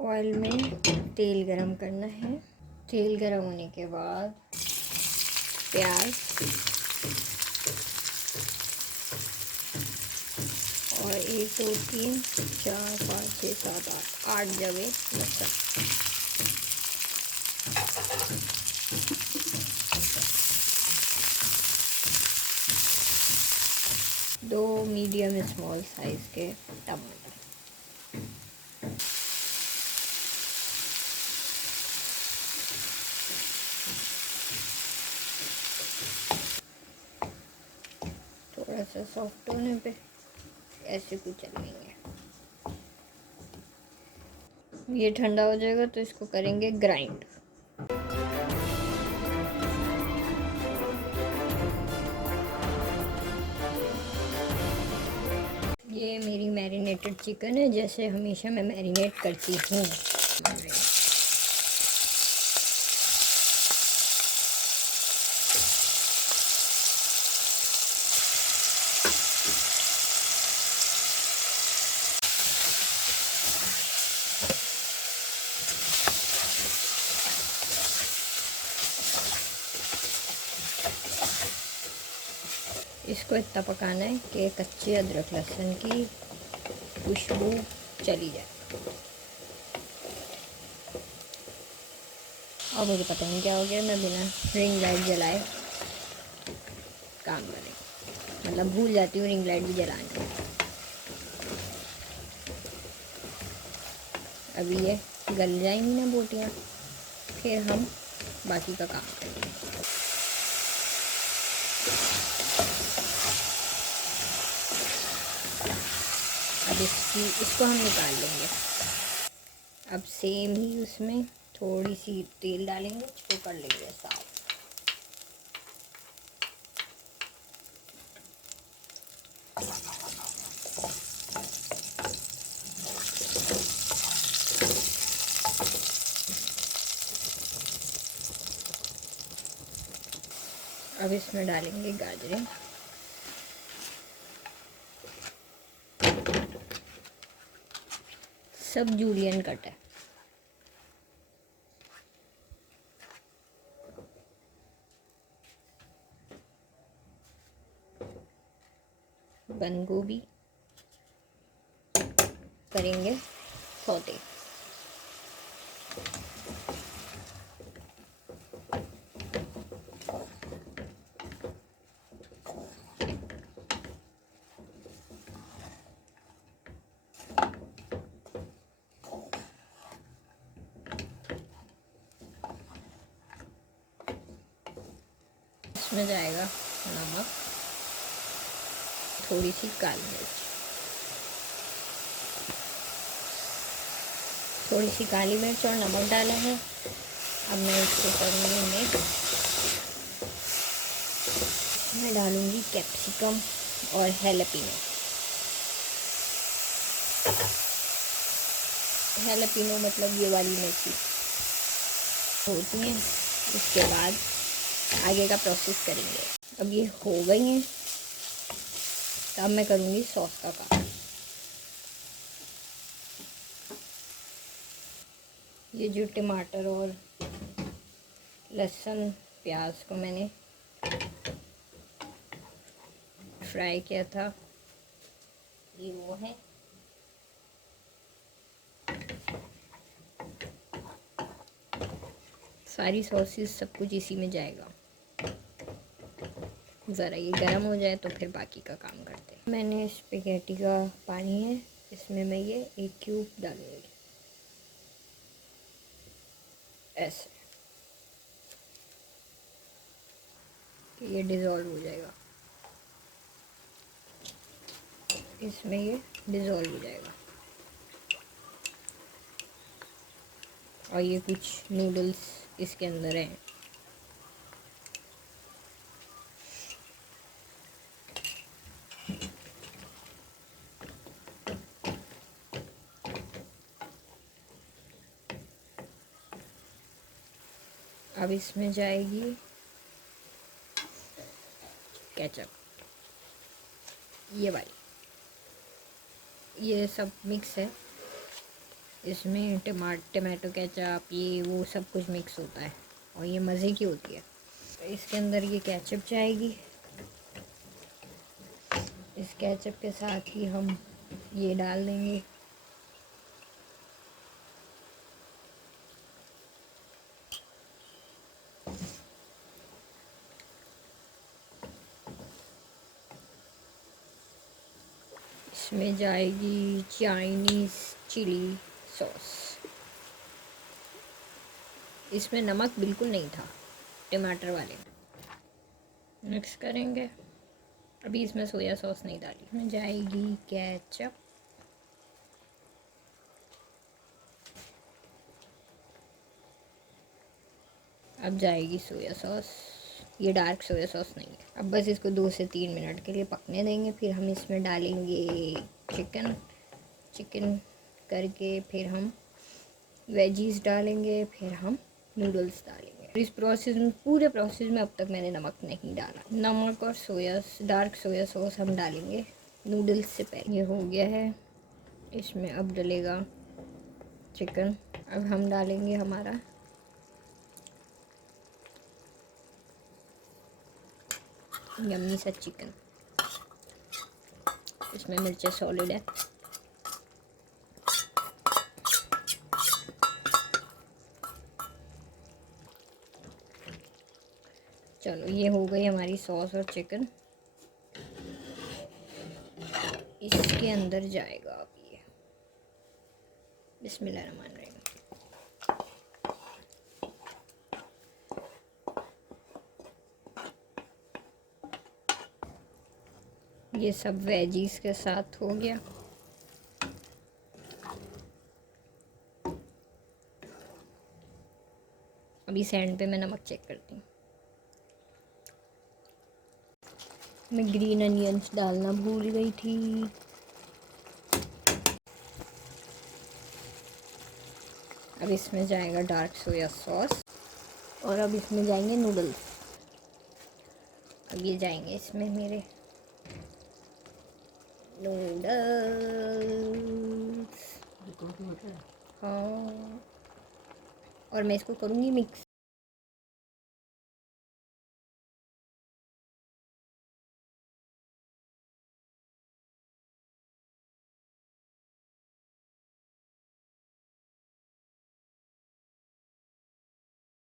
Oil में तेल गरम करना है। तेल गरम होने के बाद प्याज और 1 2 3 4 5 6 7 8 जवे लहसुन। दो मीडियम स्मॉल साइज के टमाटर। थोड़ा सा सॉफ्ट होने पे ऐसे कुछ चलेंगे। ये ठंडा हो जाएगा तो इसको करेंगे ग्राइंड। ये मेरी मैरिनेटेड चिकन है, जैसे हमेशा मैं मैरिनेट करती हूँ। इसको इतना पकाना है कि कच्चे अदरक लहसुन की खुशबू चली जाए। और मुझे पता नहीं क्या हो गया, मैं बिना रिंग लाइट जलाए काम करें, मतलब भूल जाती हूँ रिंग लाइट भी जलानी। अभी ये गल जाएंगी ना बोटियाँ, फिर हम बाकी का काम करेंगे। अब इसको हम निकाल लेंगे। अब सेम ही उसमें थोड़ी सी तेल डालेंगे, इसको कर लेंगे साफ। अब इसमें डालेंगे गाजरें। सब जूलियन कट है। बंद गोभी करेंगे सौते। इसमें जाएगा नमक, थोड़ी सी काली मिर्च, थोड़ी सी काली मिर्च और नमक डाला है। अब मैं इसको करूँगी मिक्स। मैं डालूँगी कैप्सिकम और हैलापिनो। हैलापिनो मतलब ये वाली मिर्ची होती हैं। उसके बाद आगे का प्रोसेस करेंगे। अब ये हो गई हैं, तो अब मैं करूँगी सॉस का काम। ये जो टमाटर और लहसुन प्याज को मैंने फ्राई किया था, ये वो है। सारी सॉसेस सब कुछ इसी में जाएगा। ज़रा ये गर्म हो जाए तो फिर बाकी का काम करते हैं। मैंने स्पेगेटी का पानी है, इसमें मैं ये 1 क्यूब डालूँगी ऐसे, ये डिज़ोल्व हो जाएगा। इसमें ये डिज़ोल्व हो जाएगा। और ये कुछ नूडल्स इसके अंदर हैं। अब इसमें जाएगी केचप, ये वाली। ये सब मिक्स है, इसमें टमाटो केचप ये वो सब कुछ मिक्स होता है और ये मज़े की होती है। इसके अंदर ये केचप जाएगी। इस केचप के साथ ही हम ये डाल देंगे। इसमें जाएगी चाइनीज़ चिली सॉस। इसमें नमक बिल्कुल नहीं था टमाटर वाले में। मिक्स करेंगे। अभी इसमें सोया सॉस नहीं डाली। इसमें जाएगी केचप। अब जाएगी सोया सॉस। ये डार्क सोया सॉस नहीं है। अब बस इसको 2 से 3 मिनट के लिए पकने देंगे। फिर हम इसमें डालेंगे चिकन करके फिर हम वेजीज डालेंगे, फिर हम नूडल्स डालेंगे। इस प्रोसेस में पूरे प्रोसेस में अब तक मैंने नमक नहीं डाला। नमक और डार्क सोया सॉस हम डालेंगे नूडल्स से पहले। ये हो गया है। इसमें अब डलेगा चिकन। अब हम डालेंगे हमारा यम्मी सा चिकन। इसमें मिर्चें सॉलिड है। चलो ये हो गई हमारी सॉस और चिकन। इसके अंदर जाएगा अब ये। बिस्मिल्लाहिर्रहमानिर्रहीम। ये सब वेजीज के साथ हो गया। अभी सेंड पे मैं नमक चेक करती हूँ। मैं ग्रीन अनियंस डालना भूल गई थी। अब इसमें जाएगा डार्क सोया सॉस और अब इसमें जाएंगे नूडल्स। अब ये जाएंगे इसमें मेरे नूडल्स। हाँ, और मैं इसको करूँगी मिक्स।